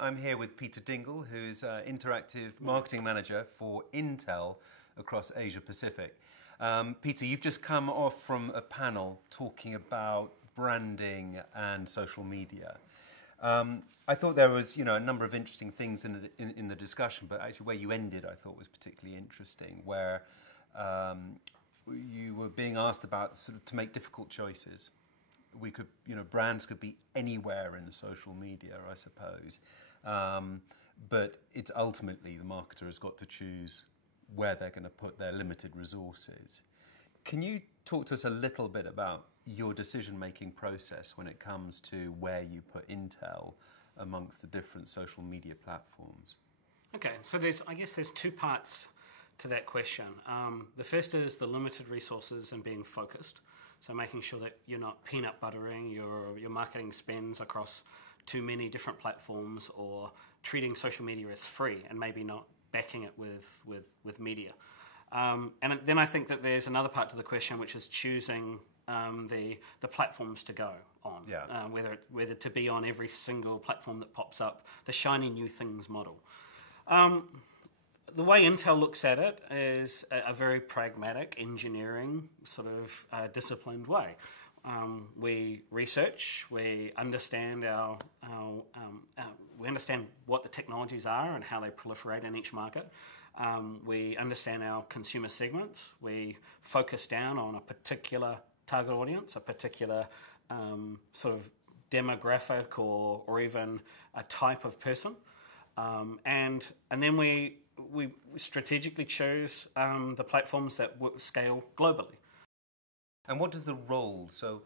I'm here with Peter Dingle, who's Interactive Marketing Manager for Intel across Asia Pacific. Peter, you've just come off from a panel talking about branding and social media. I thought there was, a number of interesting things in the discussion, but actually where you ended I thought was particularly interesting, where you were being asked about to make difficult choices. We could, brands could be anywhere in social media, I suppose. But it's ultimately the marketer has got to choose where they're going to put their limited resources. Can you talk to us a little bit about your decision-making process when it comes to where you put Intel amongst the different social media platforms? Okay, so I guess there's two parts to that question. The first is the limited resources and being focused. So making sure that you're not peanut buttering your marketing spends across too many different platforms, or treating social media as free and maybe not backing it with media. And then I think that there's another part to the question, which is choosing the platforms to go on. Yeah. Whether to be on every single platform that pops up, the shiny new things model. The way Intel looks at it is a very pragmatic, engineering, sort of disciplined way. We research, we understand we understand what the technologies are and how they proliferate in each market. We understand our consumer segments. We focus down on a particular target audience, a particular sort of demographic or even a type of person, and then we strategically choose the platforms that scale globally. And what does the role, so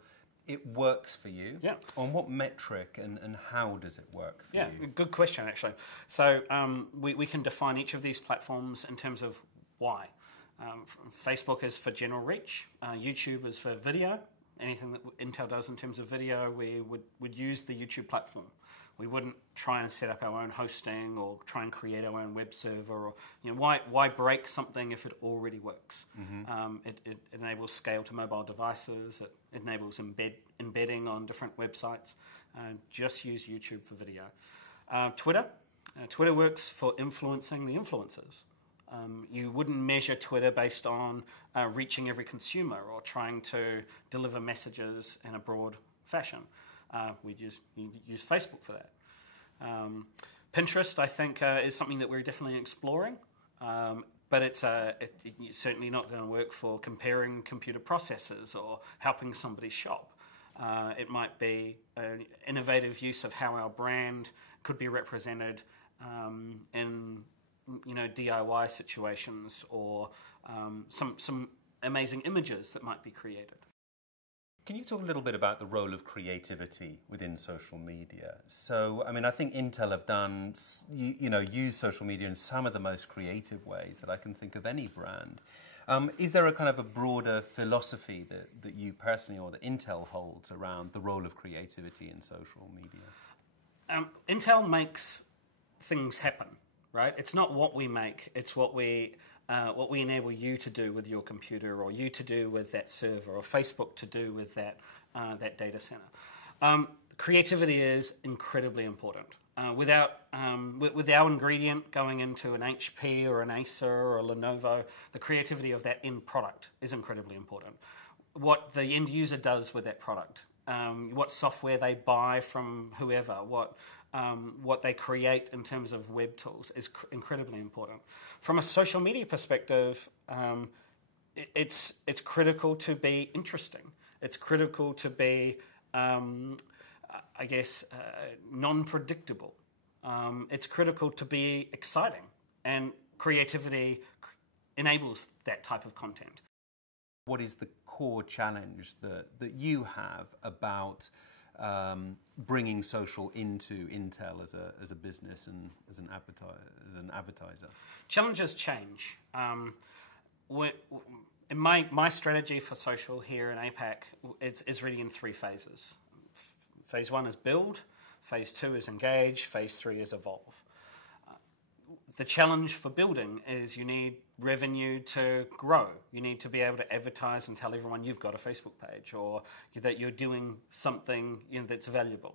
it works for you, yeah. On what metric and how does it work for you? Yeah, good question actually. So we can define each of these platforms in terms of why. Facebook is for general reach, YouTube is for video. Anything that Intel does in terms of video, we would use the YouTube platform. We wouldn't try and set up our own hosting or try and create our own web server. Or why break something if it already works? Mm-hmm. It enables scale to mobile devices. It enables embedding on different websites. Just use YouTube for video. Twitter works for influencing the influencers. You wouldn't measure Twitter based on reaching every consumer or trying to deliver messages in a broad fashion. We'd use Facebook for that. Pinterest, I think, is something that we're definitely exploring, but it's certainly not going to work for comparing computer processors or helping somebody shop. It might be an innovative use of how our brand could be represented in DIY situations, or some amazing images that might be created. Can you talk a little bit about the role of creativity within social media? So, I think Intel have done, use social media in some of the most creative ways that I can think of any brand. Is there a kind of a broader philosophy that you personally or that Intel holds around the role of creativity in social media? Intel makes things happen. Right? It's not what we make, it's what we enable you to do with your computer, or you to do with that server, or Facebook to do with that data center. Creativity is incredibly important. With our ingredient going into an HP or an Acer or a Lenovo, the creativity of that end product is incredibly important. What the end user does with that product, what software they buy from whoever, what they create in terms of web tools is incredibly important. From a social media perspective, it's critical to be interesting. It's critical to be, non-predictable. It's critical to be exciting, and creativity enables that type of content. What is the core challenge that you have about bringing social into Intel as a business and as an advertiser? Challenges change. In my strategy for social here in APAC, it's really in three phases. Phase 1 is build, phase 2 is engage, phase 3 is evolve. The challenge for building is you need revenue to grow. You need to be able to advertise and tell everyone you've got a Facebook page, or that you're doing something that's valuable.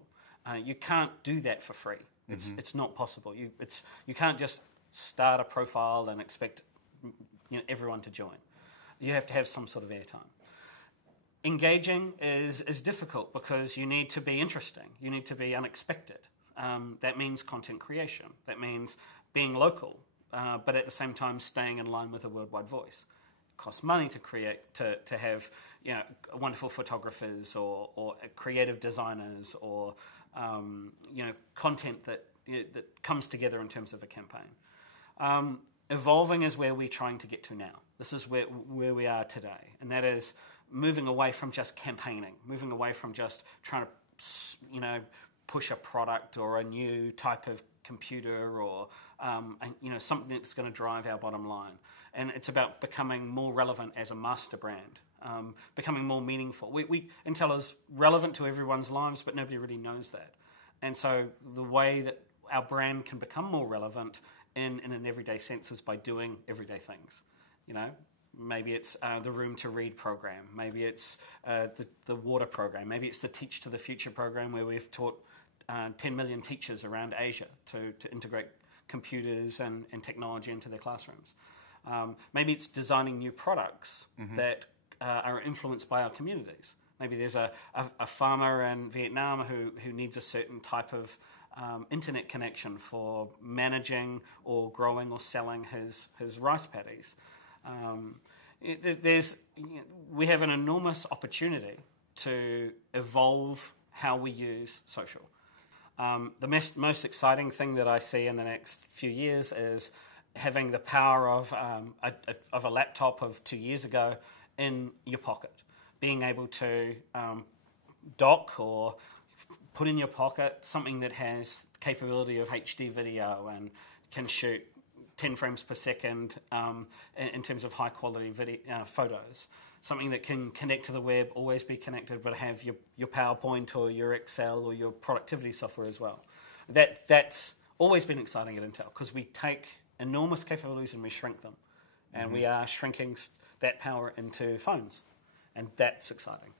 You can't do that for free. It's not possible. You can't just start a profile and expect everyone to join. You have to have some sort of airtime. Engaging is difficult because you need to be interesting. You need to be unexpected. That means content creation. That means being local, but at the same time staying in line with a worldwide voice. It costs money to create, to have wonderful photographers or creative designers or content that comes together in terms of a campaign. Evolving is where we're trying to get to now. This is where we are today, and that is moving away from just campaigning, moving away from just trying to push a product or a new type of computer or something that's going to drive our bottom line. And it's about becoming more relevant as a master brand, becoming more meaningful. Intel is relevant to everyone's lives, but nobody really knows that. And so the way that our brand can become more relevant in an everyday sense is by doing everyday things. Maybe it's the Room to Read program. Maybe it's the water program. Maybe it's the Teach to the Future program where we've taught 10 million teachers around Asia to integrate computers and technology into their classrooms. Maybe it's designing new products that are influenced by our communities. Maybe there's a farmer in Vietnam who needs a certain type of internet connection for managing or growing or selling his rice paddies. We have an enormous opportunity to evolve how we use social. The most exciting thing that I see in the next few years is having the power of a laptop of 2 years ago in your pocket, being able to dock or put in your pocket something that has capability of HD video and can shoot 10 frames per second in terms of high quality video, photos. Something that can connect to the web, always be connected, but have your PowerPoint or your Excel or your productivity software as well. That's always been exciting at Intel because we take enormous capabilities and we shrink them. And we are shrinking that power into phones. And that's exciting.